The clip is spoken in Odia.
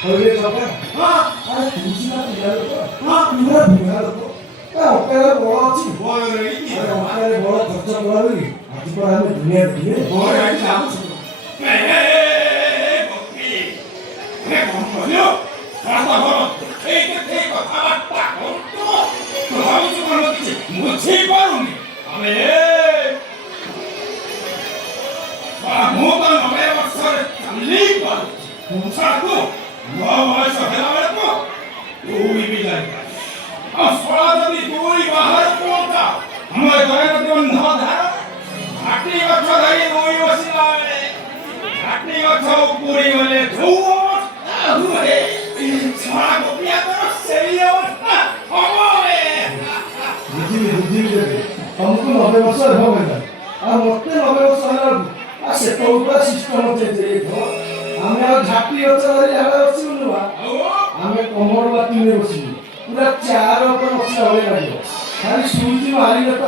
କହିଲେ ଚକା ଆରେ ତୁ ସିନା ପିଲା ଲୋକ ପୁରା ବୁଢା ଲୋକ ଅକାରେ ବଳ ଅଛି ଅକାରେ ବଳ ଖର୍ଚ୍ଚ କଲା ବୋଲି ଆଜି ପରେ ଆମେ ଦୁନିଆ ଦେଖିଲେ ତମକୁ 90 ବର୍ଷ ହେବ କହିଲା ଆଉ ମତେ 90 ବର୍ଷ ହେଲା ସେ ପୁରା ସିଷ୍ଟମ ଚେଞ୍ଜ ହେଇଥିବ ଆମେ ଆଉ ଝାଟି ଗଛ ଧରି ଆମେ ବସିବୁ ନୁଆ ଆମେ କମଳ ବାତିରେ ବସିବୁ ପୁରା ଚାର ଉପରେ ବସିଲା ଭଳିଆ ଲାଗିବ ଖାଲି ଶୁଣିଛି ମାରିଲେ ତ